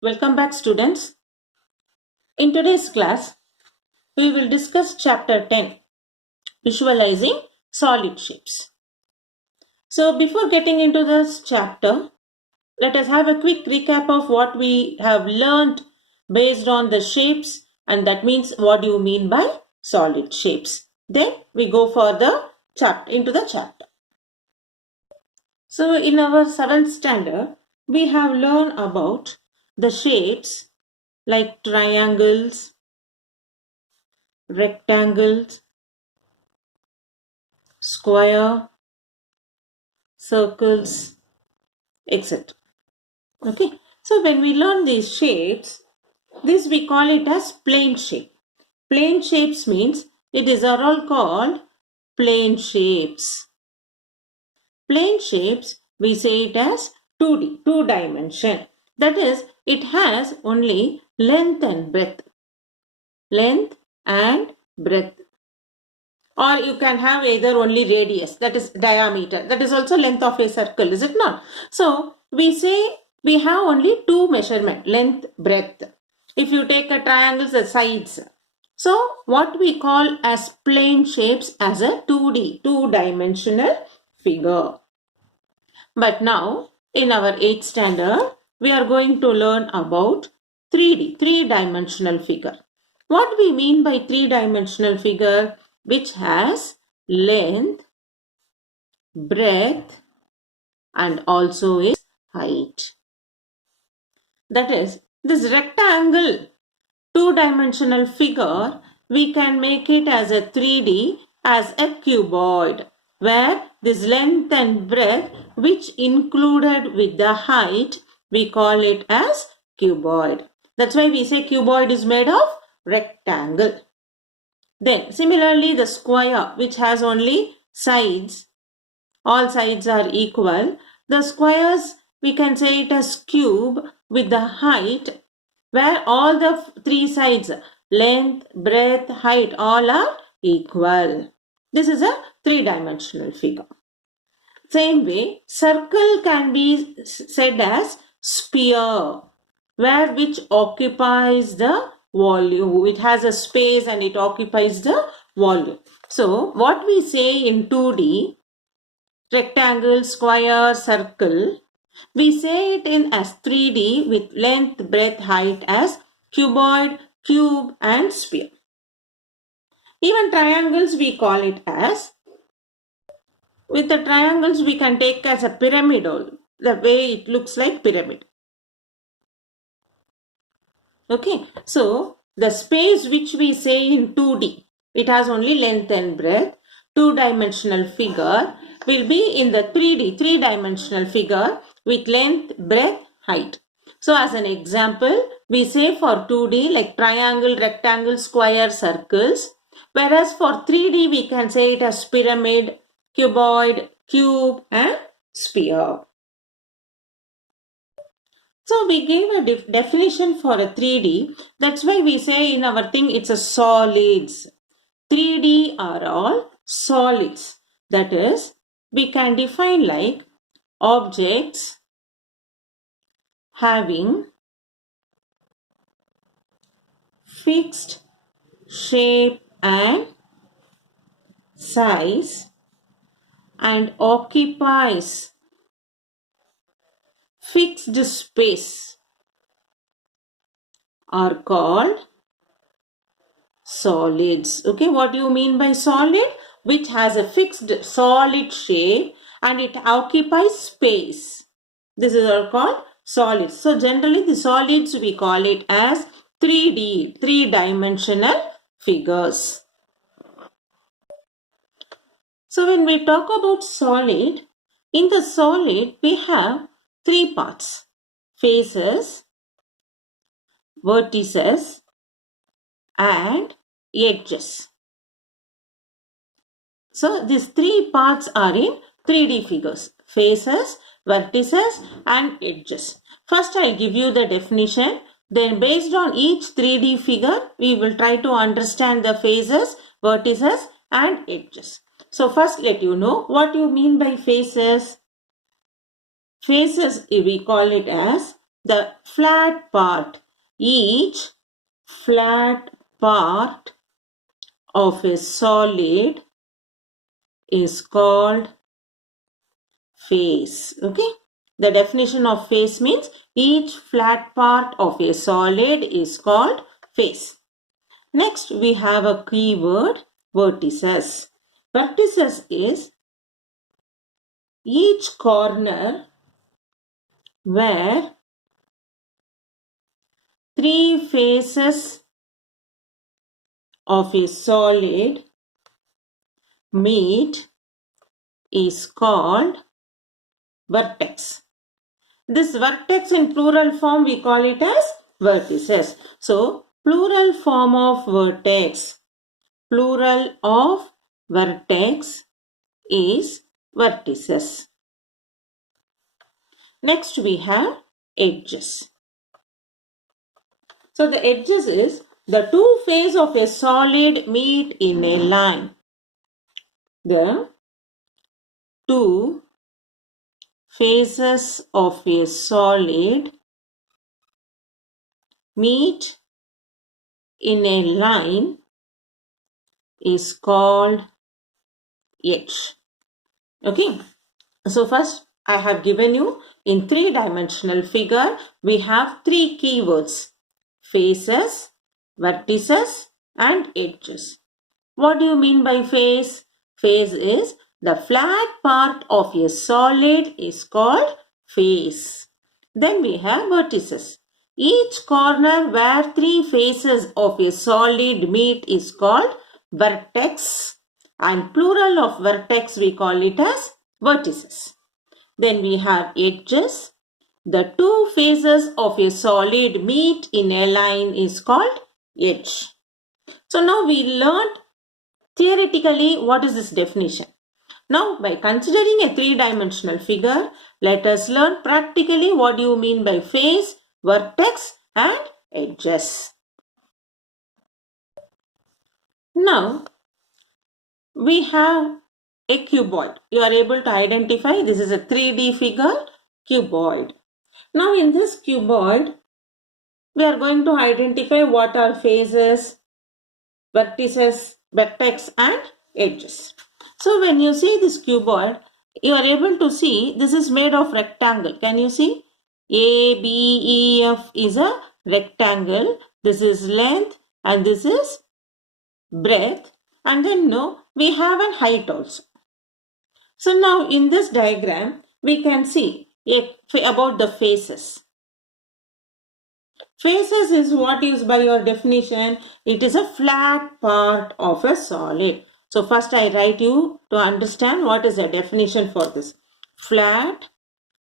Welcome back, students. In today's class, we will discuss chapter 10, Visualizing Solid Shapes. So before getting into this chapter, let us have a quick recap of what we have learned based on the shapes, and that means what do you mean by solid shapes. Then we go for the into the chapter. So in our 7th standard, we have learned about the shapes like triangles, rectangles, square, circles, etc. Okay, so when we learn these shapes, this we call it as plane shape. Plane shapes means are all called plane shapes. Plane shapes, we say it as 2D, 2 dimension. That is, it has only length and breadth. Length and breadth. Or you can have either only radius, that is diameter. That is also length of a circle, is it not? So, we say we have only two measurement, length, breadth. If you take a triangle, the sides. So, what we call as plane shapes as a 2D, two-dimensional figure. But now, in our 8th standard, we are going to learn about 3D, three-dimensional figure. What we mean by three-dimensional figure? Which has length, breadth, and also its height. That is, this rectangle two-dimensional figure, we can make it as a 3D as a cuboid, where this length and breadth, which included with the height, we call it as cuboid. That's why we say cuboid is made of rectangle. Then similarly the square, which has only sides, all sides are equal. The squares, we can say it as cube with the height, where all the three sides, length, breadth, height, all are equal. This is a three-dimensional figure. Same way, circle can be said as sphere, where which occupies the volume. It has a space and it occupies the volume. So, what we say in 2D, rectangle, square, circle, we say it in as 3D with length, breadth, height as cuboid, cube and sphere. Even triangles we call it as, with the triangles we can take as a pyramid, the way it looks like pyramid. Okay, so the space which we say in 2D, it has only length and breadth, two-dimensional figure will be in the 3D, three-dimensional figure with length, breadth, height. So as an example, we say for 2D like triangle, rectangle, square, circles, whereas for 3D we can say it as pyramid, cuboid, cube and sphere. So we gave a definition for a 3D. That's why we say in our thing it's a solids. 3D are all solids. That is, we can define like objects having fixed shape and size and occupies fixed space are called solids. Okay, what do you mean by solid? Which has a fixed solid shape and it occupies space. This is all called solids. So generally the solids we call it as 3D, three-dimensional figures. So when we talk about solid, in the solid we have three parts: faces, vertices and edges. So these three parts are in 3D figures: faces, vertices and edges. First I'll give you the definition. Then based on each 3D figure, we will try to understand the faces, vertices and edges. So first let you know what you mean by faces. Faces we call it as the flat part. Each flat part of a solid is called face. Okay. The definition of face means each flat part of a solid is called face. Next, we have a keyword, vertices. Vertices is each corner where three faces of a solid meet is called vertex. This vertex in plural form we call it as vertices. So, plural form of vertex. Plural of vertex is vertices. Next we have edges. So the edges is the two faces of a solid meet in a line. The two faces of a solid meet in a line is called edge. Okay. So first I have given you in three-dimensional figure we have three keywords: faces, vertices and edges. What do you mean by face? Face is the flat part of a solid is called face. Then we have vertices. Each corner where three faces of a solid meet is called vertex, and plural of vertex we call it as vertices. Then we have edges. The two faces of a solid meet in a line is called edge. So now we learned theoretically what is this definition. Now by considering a three-dimensional figure, let us learn practically what do you mean by face, vertex and edges. Now we have a cuboid. You are able to identify this is a 3D figure, cuboid. Now in this cuboid, we are going to identify what are faces, vertices, vertex and edges. So when you see this cuboid, you are able to see this is made of rectangle. Can you see? A, B, E, F is a rectangle. This is length and this is breadth. And then we have a height also. So now in this diagram, we can see about the faces. Faces is what is by your definition. It is a flat part of a solid. So first I write you to understand what is the definition for this. Flat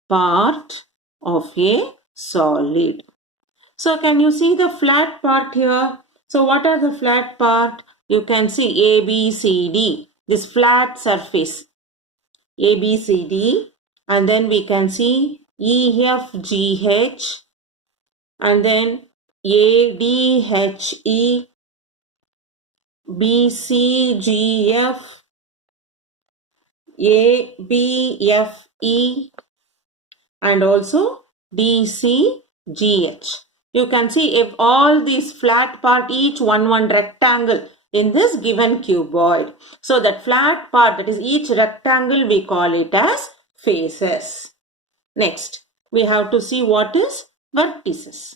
part of a solid. So can you see the flat part here? So what are the flat part? You can see A, B, C, D. This flat surface. A, B, C, D. And then we can see E, F, G, H. And then A, D, H, E, B, C, G, F, A, B, F, E, and also D, C, G, H. You can see if all these flat part, each one rectangle in this given cuboid. So that flat part, that is each rectangle, we call it as faces. Next, we have to see what is vertices.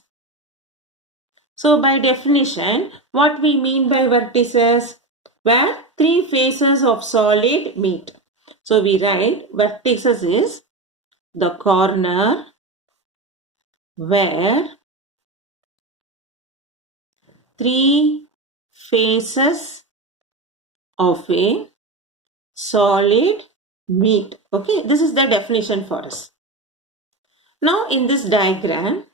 So by definition, what we mean by vertices? Where three faces of solid meet. So we write vertices is the corner where three faces of a solid meet. Okay, this is the definition for us. Now in this diagram,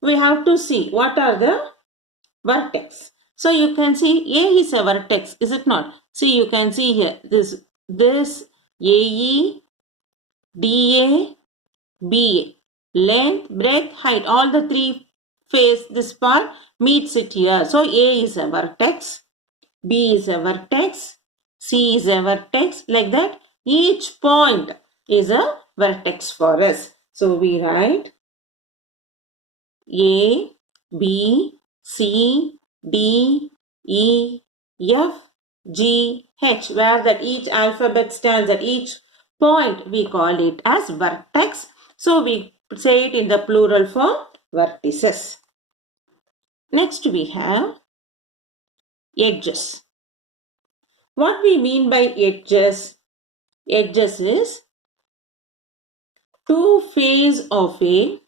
we have to see what are the vertex. So you can see A is a vertex, is it not? See, you can see here this AE, DA, BA. Length, breadth, height, all the three face, this part meets it here. So A is a vertex, B is a vertex, C is a vertex, like that. Each point is a vertex for us. So we write A, B, C, D, E, F, G, H, where that each alphabet stands at each point, we call it as vertex. So we say it in the plural form, vertices. Next we have edges. What we mean by edges? Edges is two faces of a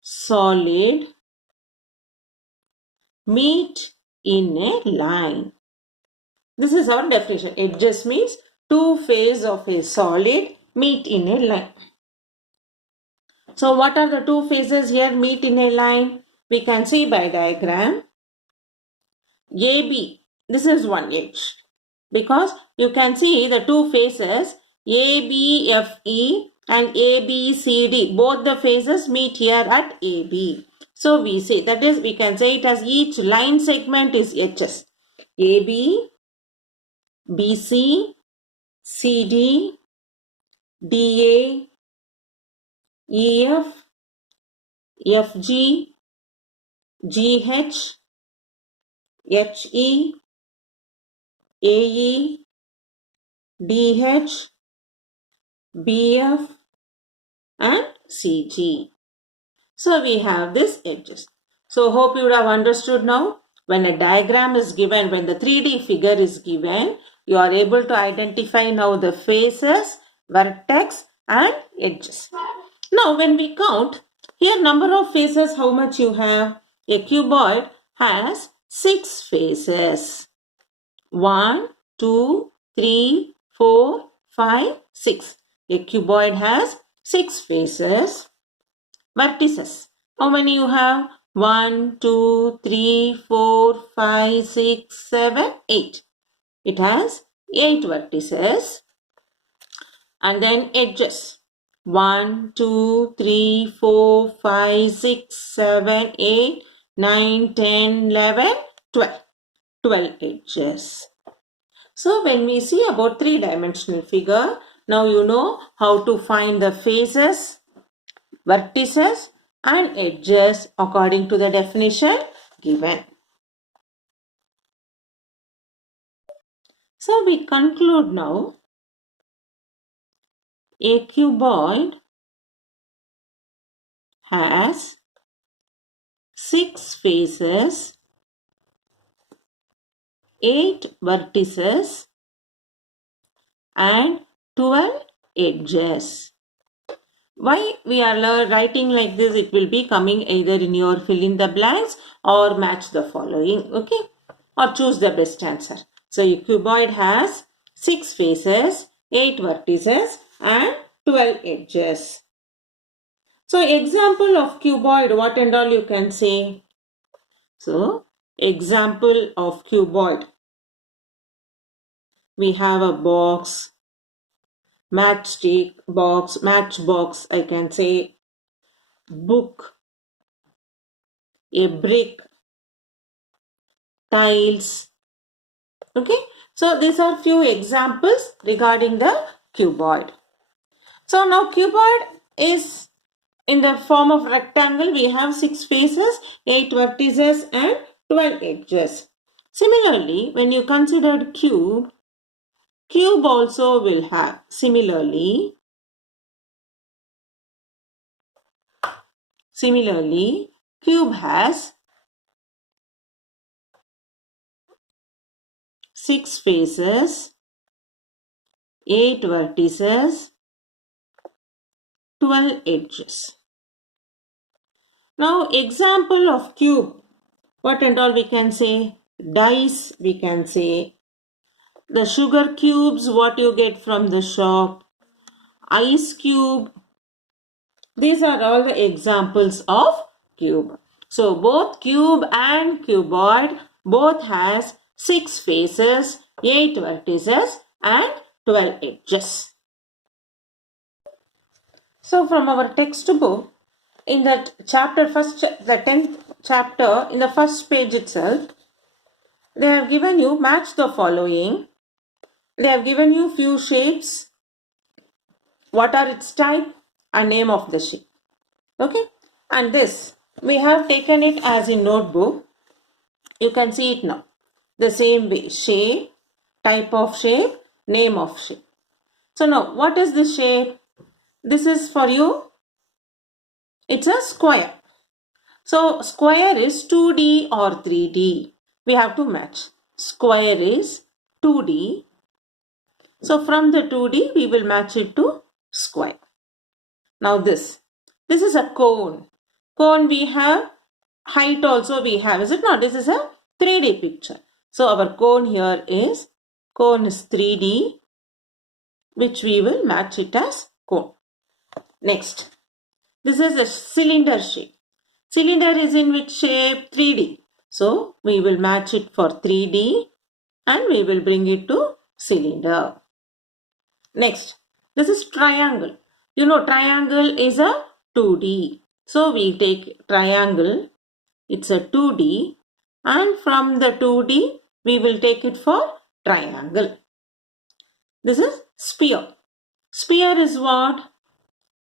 solid meet in a line. This is our definition. Edges means two faces of a solid meet in a line. So what are the two faces here meet in a line? We can see by diagram. AB, this is one edge, because you can see the two faces ABFE and ABCD. Both the faces meet here at AB. So we say, that is, we can say it as each line segment is edges. AB, BC, CD, DA, EF, FG, GH, HE, AE, DH, BF and CG. So we have these edges. So hope you would have understood now. When a diagram is given, when the 3D figure is given, you are able to identify now the faces, vertex and edges. Now when we count, here number of faces, how much you have? A cuboid has 6 faces. 1, 2, 3, 4, 5, 6. A cuboid has 6 faces. Vertices. How many you have? 1, 2, 3, 4, 5, 6, 7, 8. It has 8 vertices. And then edges. 1, 2, 3, 4, 5, 6, 7, 8, 9, 10, 11, 12. 12 edges. So when we see about three-dimensional figure, now you know how to find the faces, vertices and edges according to the definition given. So we conclude now. A cuboid has 6 faces, 8 vertices and 12 edges. Why we are writing like this? It will be coming either in your fill in the blanks or match the following, okay? Or choose the best answer. So a cuboid has 6 faces, 8 vertices and 12 edges. So example of cuboid, what and all you can say? So example of cuboid. We have a box, matchstick box, matchbox, I can say, book, a brick, tiles. Okay, so these are few examples regarding the cuboid. So now cuboid is in the form of rectangle. We have 6 faces, 8 vertices and 12 edges. Similarly, when you considered cube also will have similarly cube has 6 faces, 8 vertices, 12 edges. Now example of cube, what and all we can say? Dice we can say. The sugar cubes, what you get from the shop. Ice cube. These are all the examples of cube. So both cube and cuboid both has 6 faces, 8 vertices and 12 edges. So from our textbook, in that chapter, the 10th chapter, in the first page itself, they have given you match the following. They have given you few shapes, what are its type and name of the shape. Okay, and this we have taken it as a notebook. You can see it now. The same way, shape, type of shape, name of shape. So now, what is the shape? This is for you. It's a square. So square is 2D or 3D. We have to match. Square is 2D. So from the 2D, we will match it to square. Now this is a cone. Cone we have, height also we have, is it not? This is a 3D picture. So our cone here is 3D, which we will match it as cone. Next, this is a cylinder shape. Cylinder is in which shape? 3D. So we will match it for 3D and we will bring it to cylinder. Next, this is triangle. You know, triangle is a 2D. So we take triangle. It's a 2D. And from the 2D, we will take it for triangle. This is sphere. Sphere is what?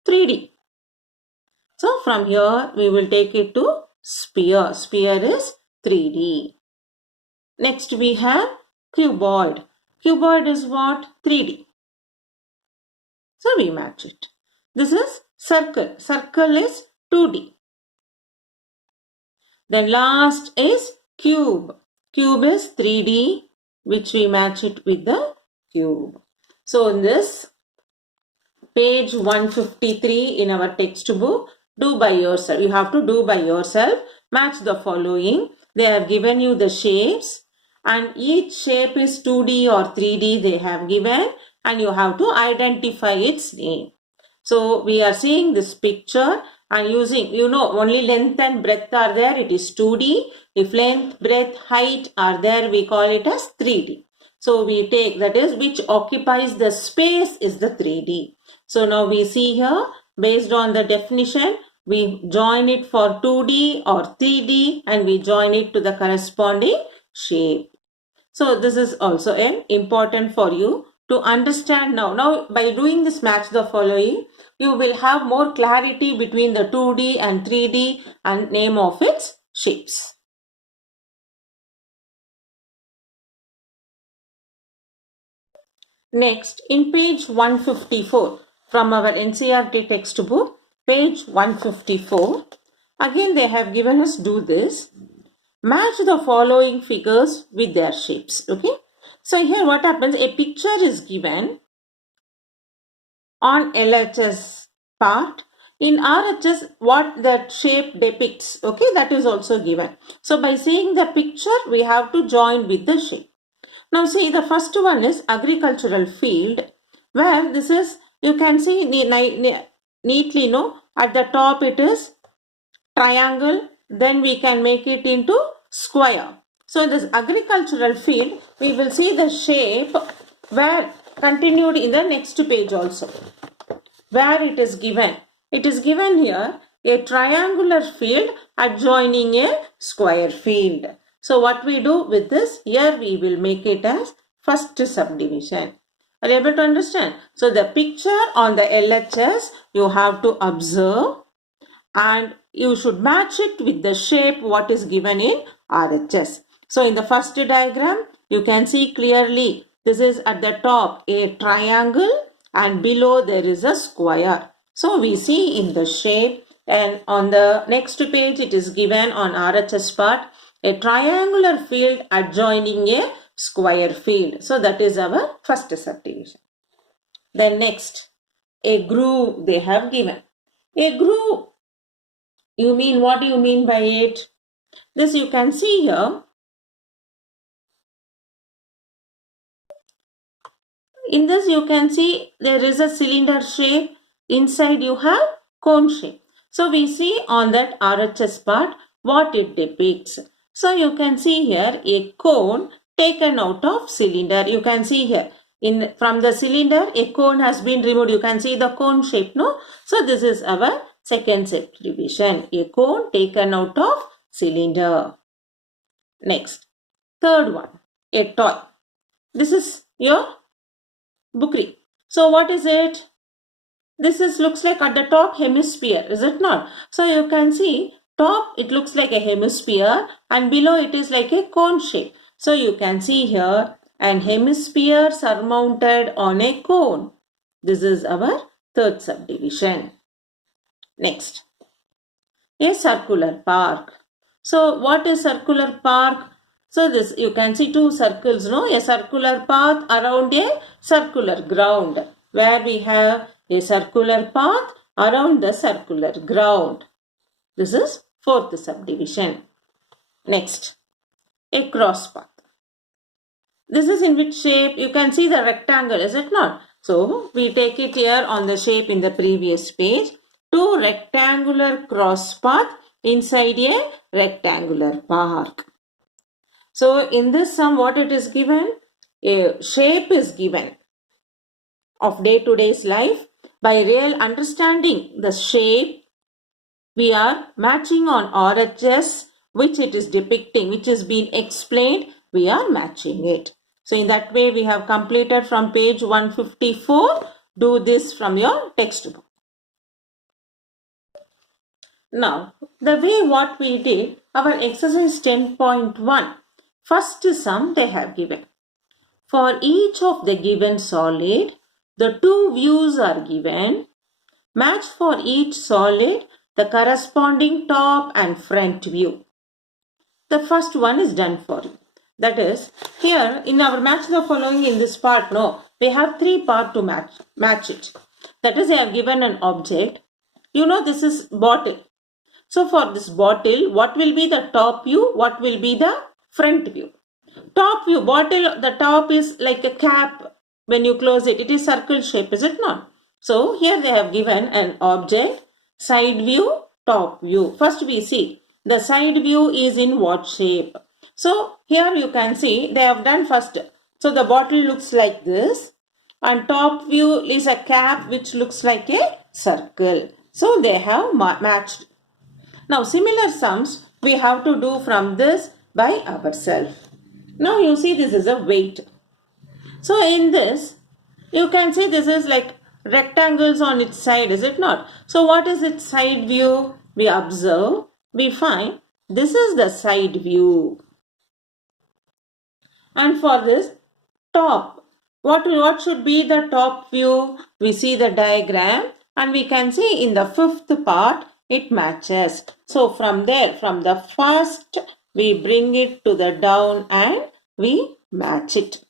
3D. So from here, we will take it to sphere. Sphere is 3D. Next, we have cuboid. Cuboid is what? 3D. So we match it. This is circle. Circle is 2D. Then last is cube. Cube is 3D, which we match it with the cube. So in this page 153 in our textbook, do by yourself. You have to do by yourself. Match the following. They have given you the shapes and each shape is 2D or 3D they have given and you have to identify its name. So we are seeing this picture and using, only length and breadth are there, it is 2D. If length, breadth, height are there, we call it as 3D. So we take, that is, which occupies the space is the 3D. So now we see here, based on the definition, we join it for 2D or 3D and we join it to the corresponding shape. So this is also an important for you to understand now. Now by doing this match the following, you will have more clarity between the 2D and 3D and name of its shapes. Next, in page 154 from our NCERT textbook, page 154, again they have given us do this. Match the following figures with their shapes. Okay. So here what happens, a picture is given on LHS part. In RHS, what that shape depicts, okay, that is also given. So by seeing the picture, we have to join with the shape. Now see, the first one is agricultural field, where this is, you can see neatly, at the top it is triangle, then we can make it into square. So in this agricultural field, we will see the shape where continued in the next page also, where it is given. It is given here a triangular field adjoining a square field. So what we do with this, here we will make it as first subdivision. Are you able to understand? So the picture on the LHS you have to observe and you should match it with the shape what is given in RHS. So in the first diagram, you can see clearly this is at the top a triangle and below there is a square. So we see in the shape, and on the next page it is given on RHS part a triangular field adjoining a square field. So that is our first subdivision. Then next, a groove they have given. A groove, you mean, what do you mean by it? This you can see here. In this you can see there is a cylinder shape. Inside you have cone shape. So we see on that RHS part what it depicts. So you can see here a cone taken out of cylinder. You can see here from the cylinder a cone has been removed. You can see the cone shape, no? So this is our second subdivision, a cone taken out of cylinder. Next, third one, a toy. This is your bookery. So what is it? this looks like at the top hemisphere, is it not? So you can see top, it looks like a hemisphere, and below it is like a cone shape. So you can see here an hemisphere surmounted on a cone. This is our third subdivision. Next, a circular park. So what is circular park? So this, you can see two circles, no? A circular path around a circular ground, where we have a circular path around the circular ground. This is fourth subdivision. Next, a cross path. This is in which shape? You can see the rectangle, is it not? So we take it here on the shape in the previous page. Two rectangular cross path inside a rectangular park. So in this sum, what it is given? A shape is given of day-to-day life. By real understanding the shape, we are matching on RHS, which it is depicting, which is being explained, we are matching it. So in that way, we have completed from page 154. Do this from your textbook. Now, the way what we did, our exercise 10.1, first sum they have given. For each of the given solid, the two views are given. Match for each solid the corresponding top and front view. The first one is done for you. That is, here in our match the following in this part, no, we have three parts to match it. That is, they have given an object. You know, this is bottle. So for this bottle, what will be the top view? What will be the front view? Top view, bottle, the top is like a cap. When you close it, it is circle shape, is it not? So here they have given an object, side view, top view. First we see the side view is in what shape. So here you can see they have done first. So the bottle looks like this, and top view is a cap which looks like a circle. So they have matched. Now similar sums we have to do from this by ourselves. Now you see this is a weight. So in this, you can see this is like rectangles on its side, is it not? So what is its side view? We observe, we find this is the side view. And for this top, what should be the top view? We see the diagram and we can see in the fifth part it matches. So from there, from the first, we bring it to the down and we match it.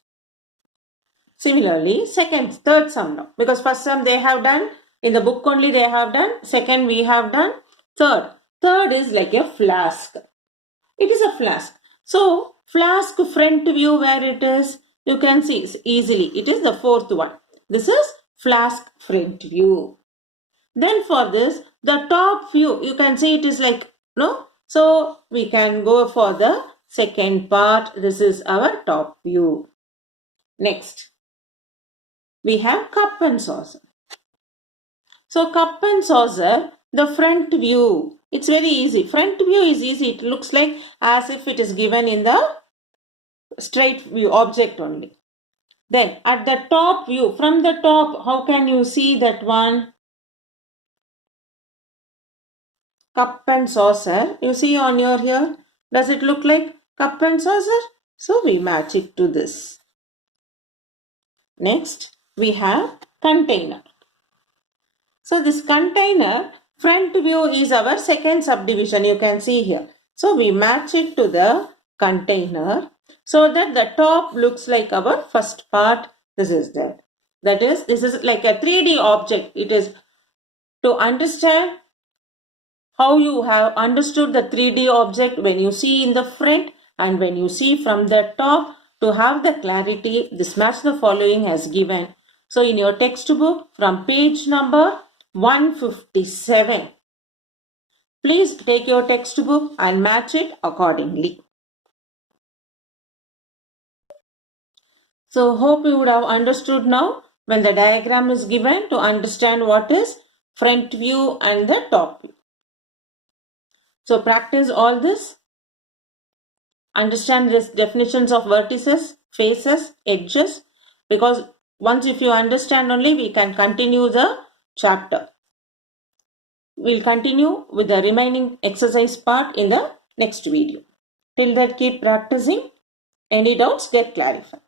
Similarly, third sum now, because first sum they have done, in the book only they have done, second we have done, third is like a flask. It is a flask. So flask front view where it is, you can see easily, it is the fourth one. This is flask front view. Then for this, the top view, you can see it is like, no? So we can go for the second part. This is our top view. Next, we have cup and saucer. So cup and saucer, the front view, it's very easy. Front view is easy. It looks like as if it is given in the straight view object only. Then at the top view, from the top, how can you see that one? Cup and saucer, you see on your here, does it look like cup and saucer? So we match it to this. Next, we have container. So this container, front view is our second subdivision, you can see here. So we match it to the container so that the top looks like our first part. This is that. That is, this is like a 3D object. It is to understand how you have understood the 3D object when you see in the front and when you see from the top. To have the clarity, this match the following has given. So in your textbook from page number 157, please take your textbook and match it accordingly. So hope you would have understood now when the diagram is given to understand what is front view and the top view. So practice all this. Understand these definitions of vertices, faces, edges, because once if you understand only, we can continue the chapter. We'll continue with the remaining exercise part in the next video. Till that, keep practicing. Any doubts, get clarified.